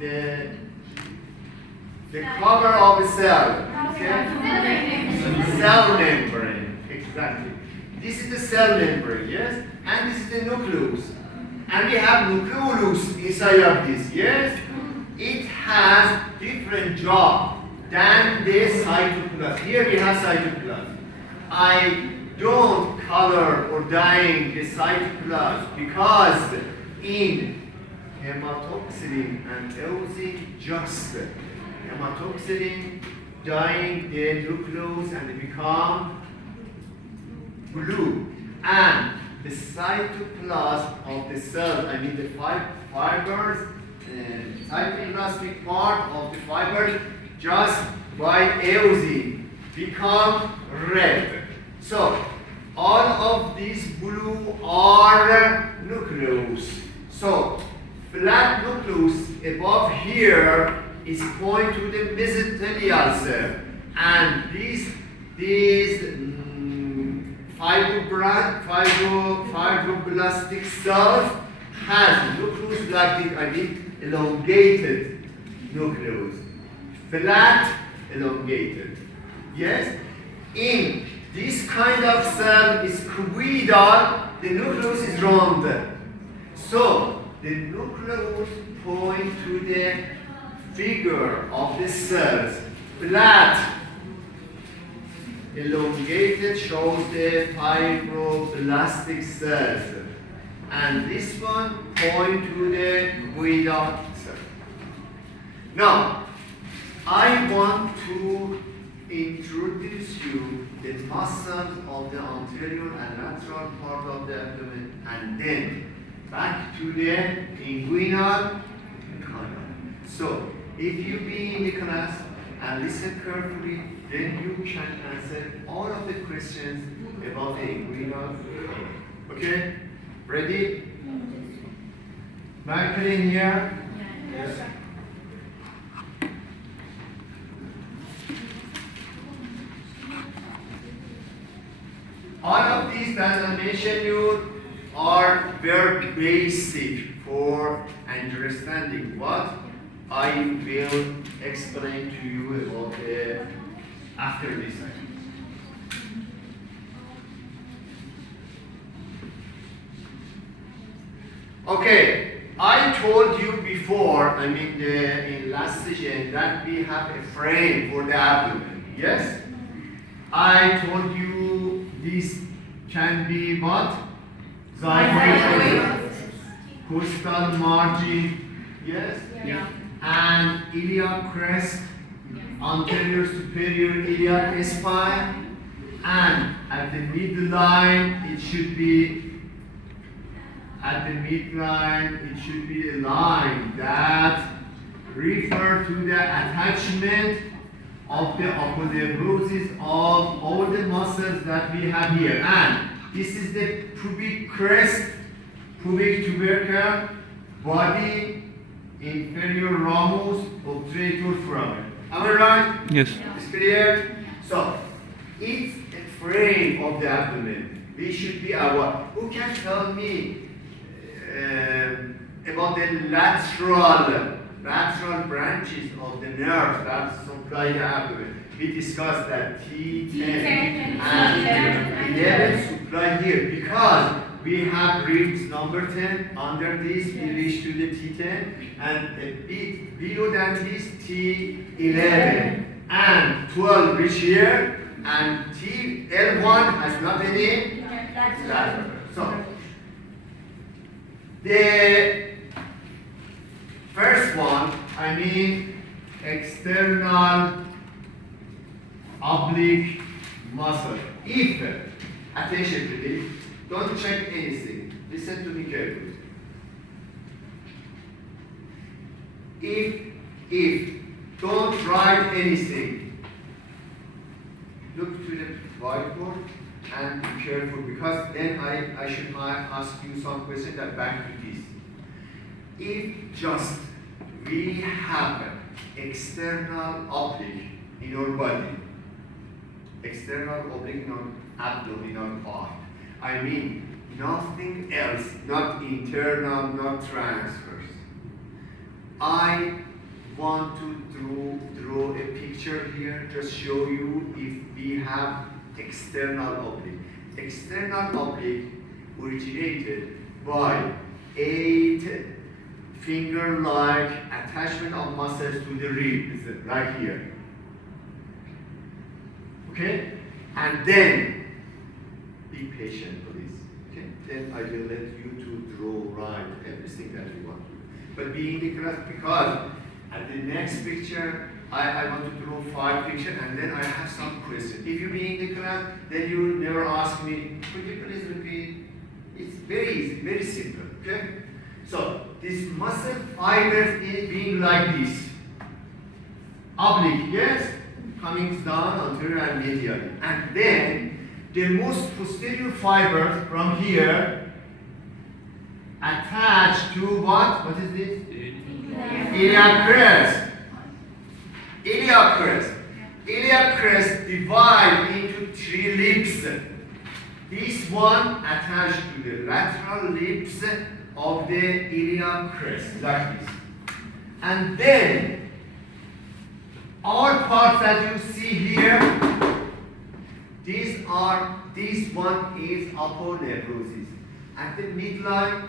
the cover of a cell. Okay? Cell membrane. Exactly. This is the cell membrane, yes? And this is the nucleus. And we have nucleolus inside of this, yes? It has different job than the cytoplasm. Here we have cytoplasm. I don't color or dyeing the cytoplasm because in hematoxylin and eosin just hematoxylin dyeing the nucleus and they become blue. And the cytoplasm of the cell, I mean the fibers, cytoplasmic part of the fibers just by eosin become red. So all of these blue are nucleus. So flat nucleus above here is point to the mesothelial cell, and these fibroblastic cells has nucleus like this, I mean elongated nucleus. Flat, elongated. Yes? In this kind of cell is cuboidal, the nucleus is round. So the nucleus point to the figure of the cells. Flat, elongated shows the fibroblastic cells. And this one point to the cuboidal cell. Now, I want to introduce you the muscles of the anterior and lateral part of the abdomen, and then back to the inguinal canal. So, if you be in the class and listen carefully, then you can answer all of the questions about the inguinal canal. Okay? Ready? Am I clear here? Yes. All of these that I mentioned you are very basic for understanding what I will explain to you about after this. Okay, I told you before, I mean in last session, that we have a frame for the abdomen. Yes? I told you this can be what? Xiphoid, costal margin, yes? Yeah. And iliac crest, anterior superior iliac spine, and at the midline it should be a line that refer to the attachment of the aponeurosis of all the muscles that we have here. And this is the pubic crest, pubic tubercle, body, inferior ramus, obturator foramen. Am I right? Yes. It's clear? So, it's a frame of the abdomen. We should be aware. Who can tell me about the lateral branches of the nerve that supply the abdomen? We discussed that T10 and 11 supply here because we have ribs number 10. Under this we reach to the T10, and a bit below that is T11, and 12 reach here, and L1 has not any lateral. So the first one, I mean external oblique muscle. If, attention please, don't check anything. Listen to me carefully. If, don't write anything. Look to the whiteboard and be careful, because then I should ask you some questions that back to this. If just we have external oblique in our body, external oblique in our abdominal part, I mean nothing else, not internal, not transverse. I want to draw a picture here, just show you if we have external oblique. External oblique originated by 8 finger-like attachment of muscles to the ribs, right here. Okay? And then, be patient, please. Okay? Then I will let you to draw right everything that you want to. But be in the class, because at the next picture, I want to draw 5 pictures and then I have some questions. If you be in the class, then you never ask me, could you please repeat? It's very easy, very simple. Okay? So, this muscle fibers is being like this. Oblique, yes? Coming down anterior and medial. And then the most posterior fibers from here attached to what? What is this? Iliac crest. Iliac crest. Iliac crest divide into 3 lips. This one attached to the lateral lips of the iliac crest, like this. And then all parts that you see here, this one is aponeurosis. At the midline,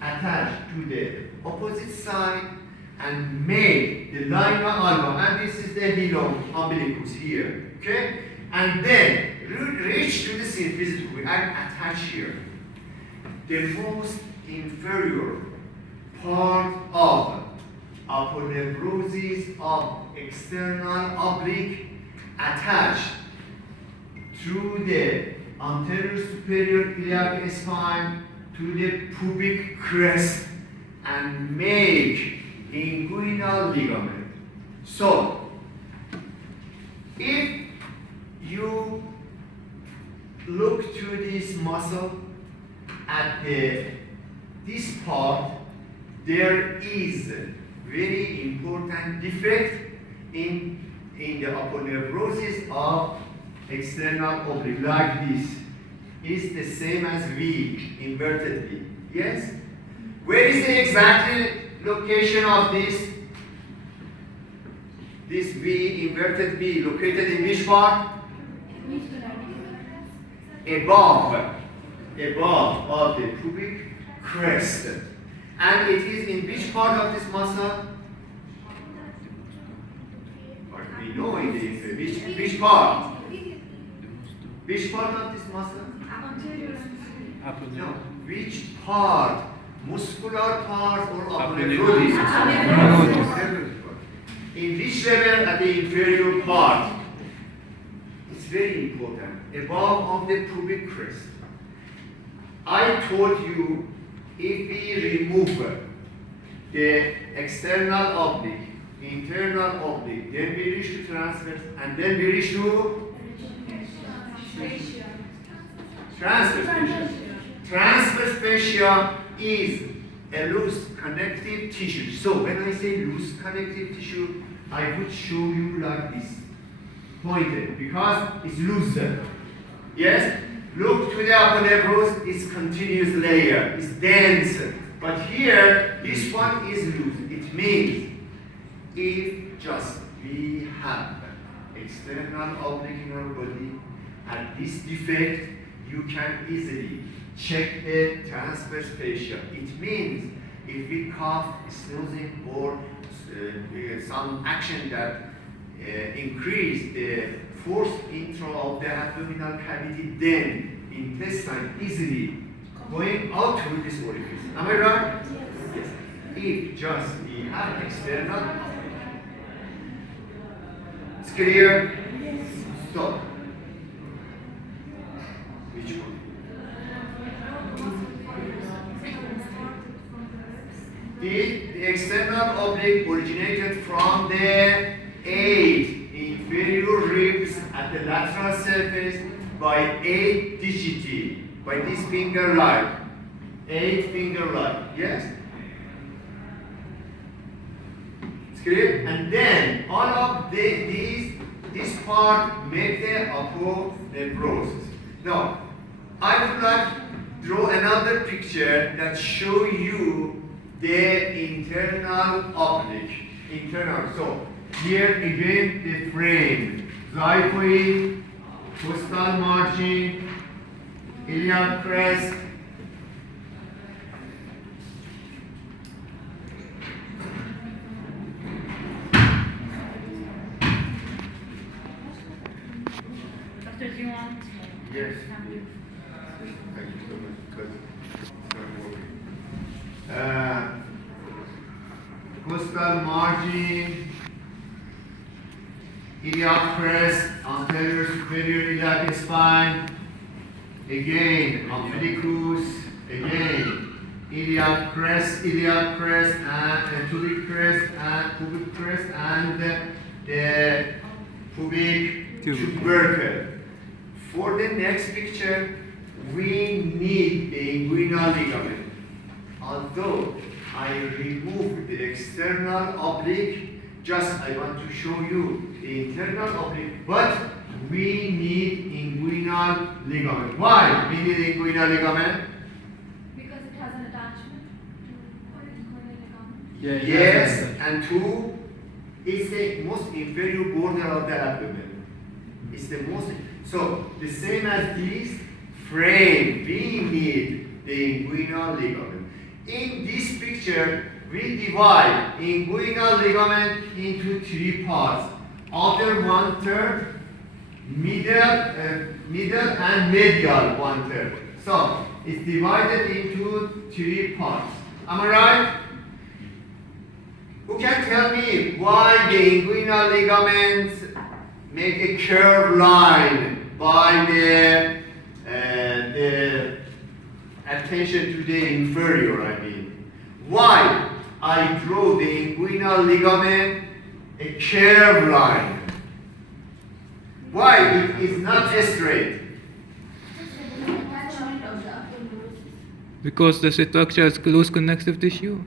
attached to the opposite side and make the linea alba, and this is the hilum umbilicus here, okay? And then reach to the symphysis and attach here. The most inferior part of aponeurosis of external oblique attached through the anterior superior iliac spine to the pubic crest and make inguinal ligament. So, if you look to this muscle at this part, there is very important defect in the aponeurosis of external oblique, like this. Is the same as V, inverted V. Yes? Where is the exact location of this? This V, inverted V, located in which part? Above of the pubic crest. And it is in which part of this muscle? But we know it is which part? Which part of this muscle? No, which part? Muscular part or aponeurosis? In which level? At the inferior part. It's very important. Above of the pubic crest. I told you, if we remove the external oblique, internal oblique, then we reach to transverse, and then we reach to transverse fascia. Transverse fascia is a loose connective tissue. So when I say loose connective tissue, I would show you like this, pointed, because it's looser. Yes? Look to the aponeurosis, it's continuous layer, it's dense. But here, this one is loose. It means if just we have external oblique in our body and this defect, you can easily check the transverse fascia. It means if we cough, sneezing, or some action that increase the force intro of the abdominal cavity, then intestine easily going out through this orifice. Am I right? Yes. If just we have external, it's clear? Yes. So, which one? The external oblique originated from the 8 inferior ribs at the lateral surface by 8 digiti, by this finger line. 8 finger line, yes? It's clear? And then all of this part make the aponeurosis. Now, I would like to draw another picture that show you the internal oblique. internal. So here again the frame, xiphoid, costal margin, iliac crest, Doctor, do you want? yes. Thank you so much because it's not working. Costal margin, iliac crest, anterior superior iliac spine, again umbilicus, again iliac crest, and tubic crest, and the pubic tubercle. For the next picture, we need the inguinal ligament. Although I removed the external oblique, just I want to show you the internal oblique, but we need inguinal ligament. Why we need inguinal ligament? Because it has an attachment to inguinal ligament. Yes, and two, it's the most inferior border of the abdomen. It's the most, so the same as this frame, we need the inguinal ligament. In this picture, we divide inguinal ligament into three parts. Outer 1/3, middle and medial 1/3. So it's divided into three parts. Am I right? Who can tell me why the inguinal ligaments make a curved line by the attention to the inferior, I mean. Why I draw the inguinal ligament a curved line? Why it is not straight? Attachment of the abdominis. Because the structure has close connective tissue.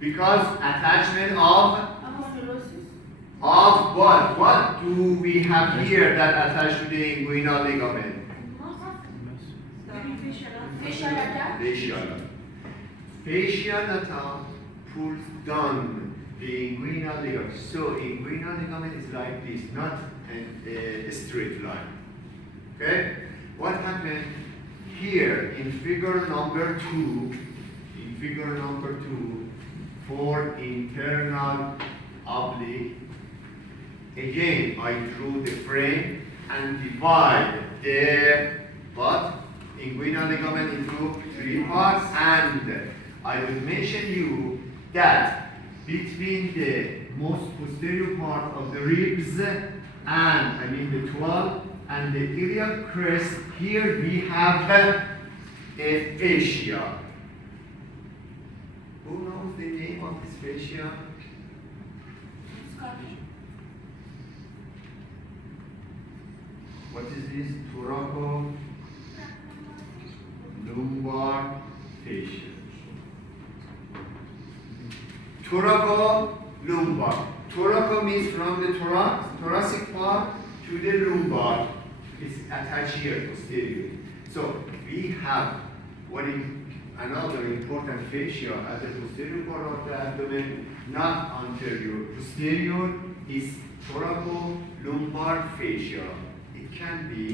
Because attachment of Aponeurosis. what? What do we have here that attached to the inguinal ligament? Facial attack. Facial attack pulls down the inguinal ligament. So inguinal ligament is like this, not a straight line. Okay? What happened here in figure number 2? In figure number 2, for internal oblique, again I drew the frame and divide the inguinal ligament into three parts, and I will mention you that between the most posterior part of the ribs and I mean the 12 and the iliac crest, here we have a fascia. Who knows the name of this fascia? What is this? Thoraco-lumbar fascia. Thoraco-lumbar. Thoraco means from the thoracic part to the lumbar. It's attached here posteriorly. So we have another important fascia at the posterior part of the abdomen, not anterior. Posterior is thoraco-lumbar fascia. It can be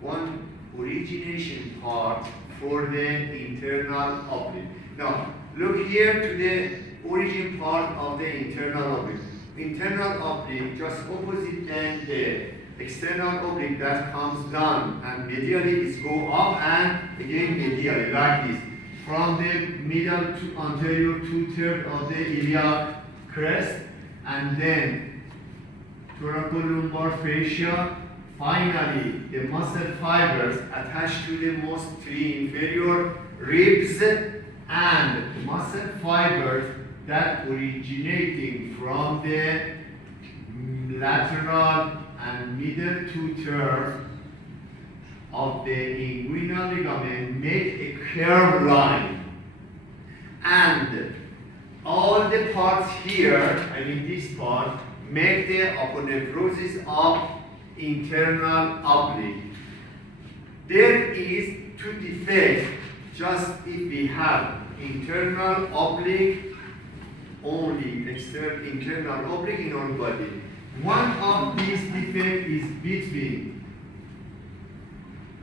one origination part for the internal oblique. Now, look here to the origin part of the internal oblique. Internal oblique just opposite than the external oblique that comes down, and medially is go up and again medially like this. From the middle to anterior 2/3 of the iliac crest, and then thoracolumbar fascia. Finally, the muscle fibers attached to the most three inferior ribs, and the muscle fibers that originating from the lateral and middle 2/3 of the inguinal ligament make a curved line, and all the parts here, I mean this part, make the aponeurosis of internal oblique. There is two defects just if we have internal oblique only external, internal oblique in our body. One of these defects is between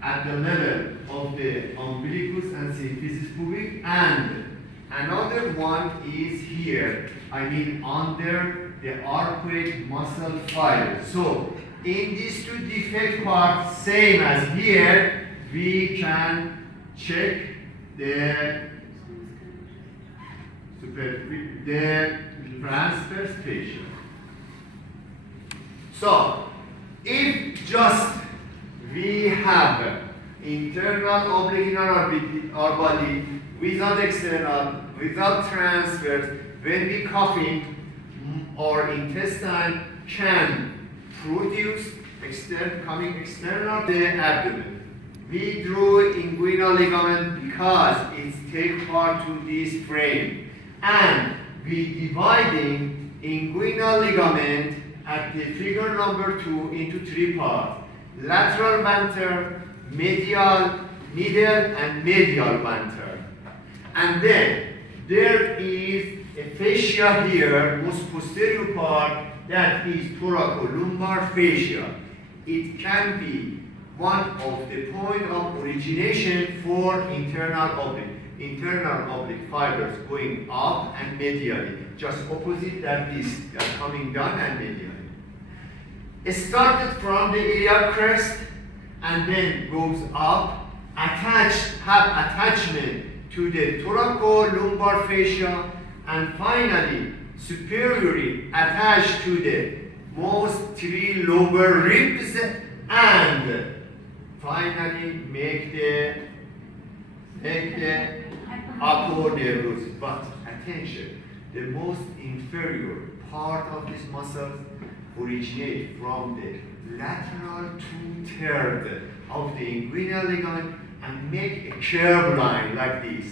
at the level of the umbilicus and symphysis pubic, and another one is here, I mean under the arcuate muscle fiber. So in these two defect parts, same as here, we can check the transverse fascia. So if just we have internal oblique in our body without external, without transverse, when we coughing, our intestine can produce coming external the abdomen. We drew inguinal ligament because it takes part to this frame, and we dividing inguinal ligament at the figure number 2 into 3 parts: lateral venter, medial, middle, and medial venter. And then there is a fascia here, most posterior part, that is thoracolumbar fascia. It can be one of the point of origination for internal oblique fibers going up and medially, just opposite that is coming down and medially. It started from the iliac crest and then goes up, have attachment to the thoracolumbar fascia, and finally superiorly attached to the most 3 lower ribs, and finally make the upper nerves. But attention, the most inferior part of this muscle originate from the lateral 2/3 of the inguinal ligament and make a curved line like this.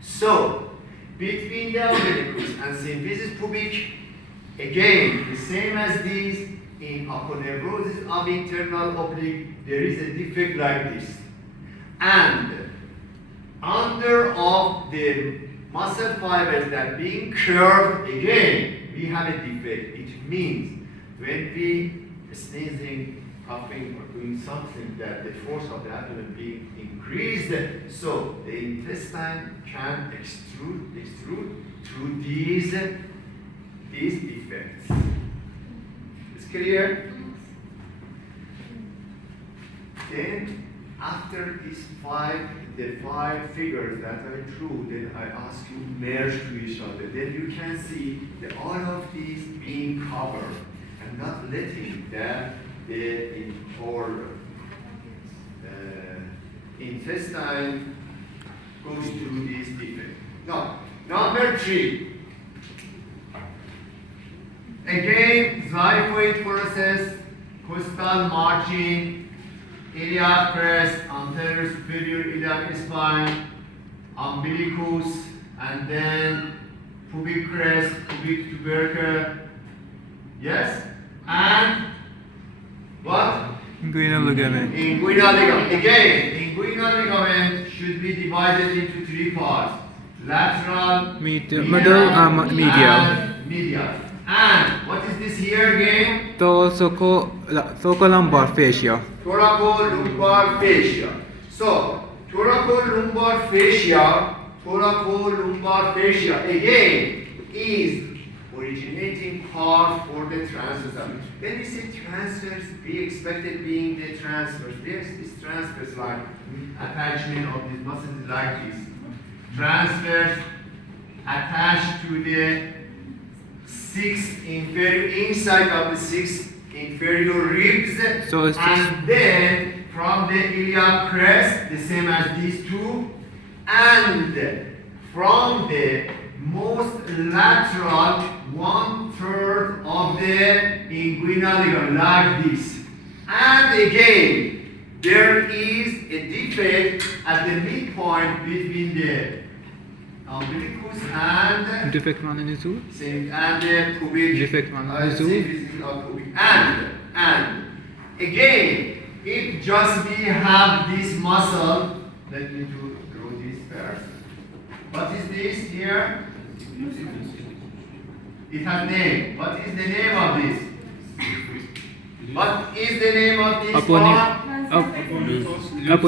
So between the umbilicus and symphysis pubic, again the same as these, in aponeurosis of internal oblique, there is a defect like this. And under of the muscle fibers that being curved, again we have a defect. It means when we sneezing, coughing, or doing something that the force of the abdomen being increased, so the intestine can extrude through these defects. It's clear? Then after these the five figures that I drew, then I ask you merge to each other. Then you can see that all of these being covered and not letting the intestine goes through this defect. Now, number 3. Again, xiphoid process, costal margin, iliac crest, anterior superior iliac spine, umbilicus, and then pubic crest, pubic tubercle. Yes? And what? Inguinal ligament. Inguinal ligament. Again, inguinal ligament should be divided into 3 parts: lateral, Medial, medial. And medial. And what is this here again? thoracolumbar fascia. Thoracolumbar fascia. So, thoracolumbar fascia again is originating part for the transverse. When we say transverse, we expected being the transverse. There's this transverse line, attachment of this muscle is like this. Transverse attached to the 6 inferior, inside of the 6 inferior ribs, So it's and then from the iliac crest, the same as these two, and from the most lateral 1/3 of the inguinal ligament, like this. And again, there is a defect at the midpoint between the umbilicus and Defect one in the the pubic. Defect one in the pubic. And again, if just we have this muscle, let me draw this first. What is this here? It has name. What is the name of this? What is the name of this part?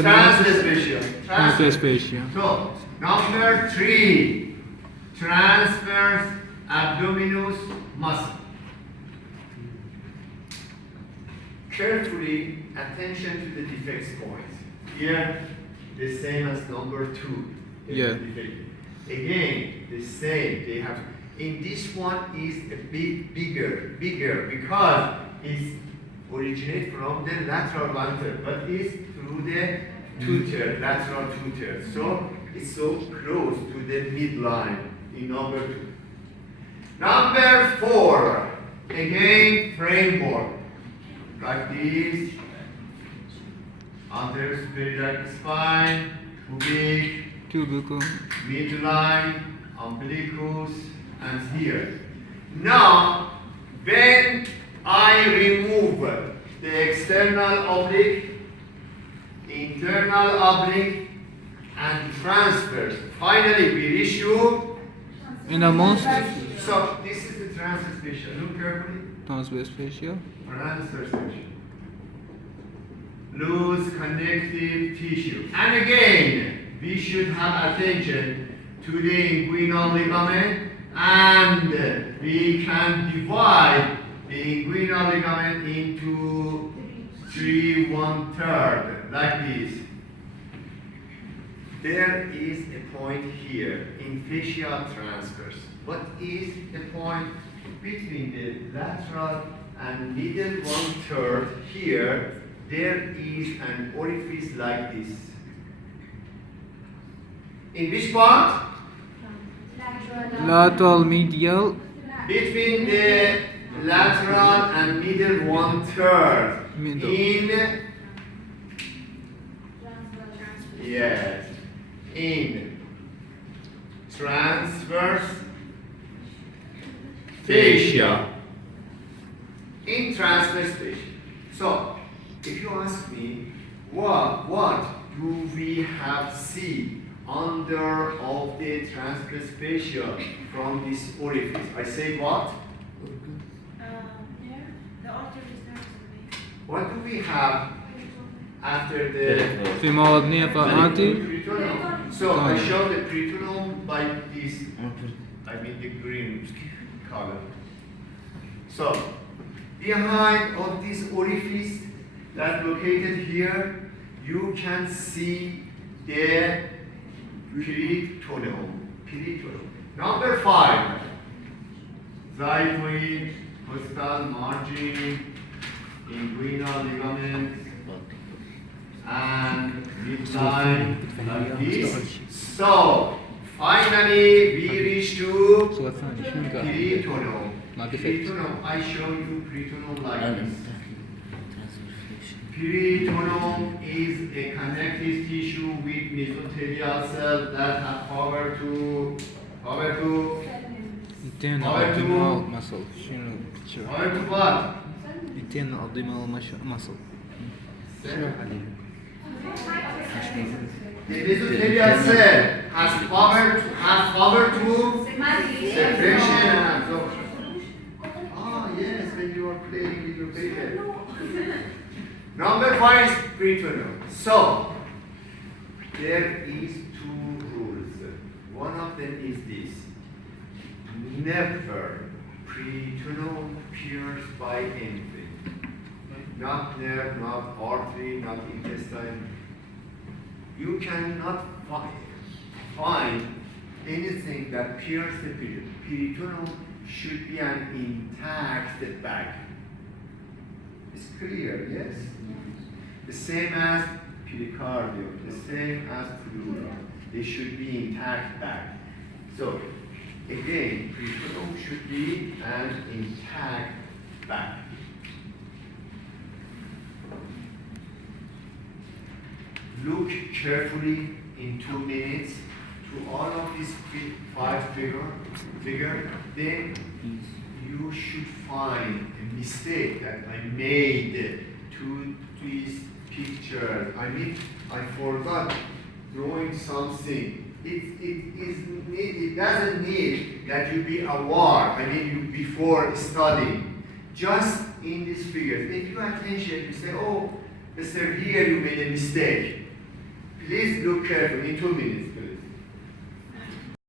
Transverse fascia. Transverse fascia. So, number 3, transverse abdominis muscle. Carefully, attention to the defects points. Here, the same as number 2. Yeah. Again, the same. They have. In this one is a bit bigger because it's originate from the lateral one-third, but it's through the two-third, lateral two-third. So it's so close to the midline in number 2. Number 4, again framework, like this, anterior superior spine, pubic, Tubercle. midline, umbilicus, and here. Now, when I remove the external oblique, internal oblique, and transverse, finally we reach to. Innermost. So this is the transverse fascia. Look carefully. Transverse fascia. Transverse fascia. Loose connective tissue. And again, we should have attention to the inguinal ligament, and we can divide the inguinal ligament into 3 1/3, like this. There is a point here in fascial transverse. What is the point between the lateral and middle 1/3 here? There is an orifice like this. In which part? Lateral medial. Between the lateral and middle 1/3. Middle. In. Yes. In transverse fascia. In transverse fascia. So, if you ask me, what do we have see under of the transverse fascia from this orifice? I say what? The altar is nervous. What do we have after the Femoral nerve artery. peritoneum? So I show the peritoneum by this, I mean the green color. So behind of this orifice that located here, you can see the peritoneum. Number 5, xiphoid, costal margin, inguinal ligament, and midline, like this. So finally we reach to peritoneum. Peritoneum, I show you peritoneum like this. Peritoneum is a connective tissue with mesothelial cells that have power to Internal Power to- abdominal muscle. Şunu picture. power to what? Internal abdominal muscle. The mesothelial cell has power to separation and absorption. Ah yes, when you are playing with your paper. Number 5 is peritoneum. So there is 2 rules. One of them is this: never peritoneum pierced by anything. Not nerve, not artery, not intestine. You cannot find anything that pierces the peritoneum. Peritoneum should be an intact bag. It's clear, yes? The same as pericardium, the same as pleura. They should be intact bag. So, again, peritoneum should be an intact bag. Look carefully in 2 minutes to all of these 5 figure, then you should find a mistake that I made to these pictures. I mean, I forgot drawing something it doesn't need that you be aware, you before studying. Just in these figures, if you attention, you say, oh, Mr. Here you made a mistake. Please look carefully, in 2 minutes, please.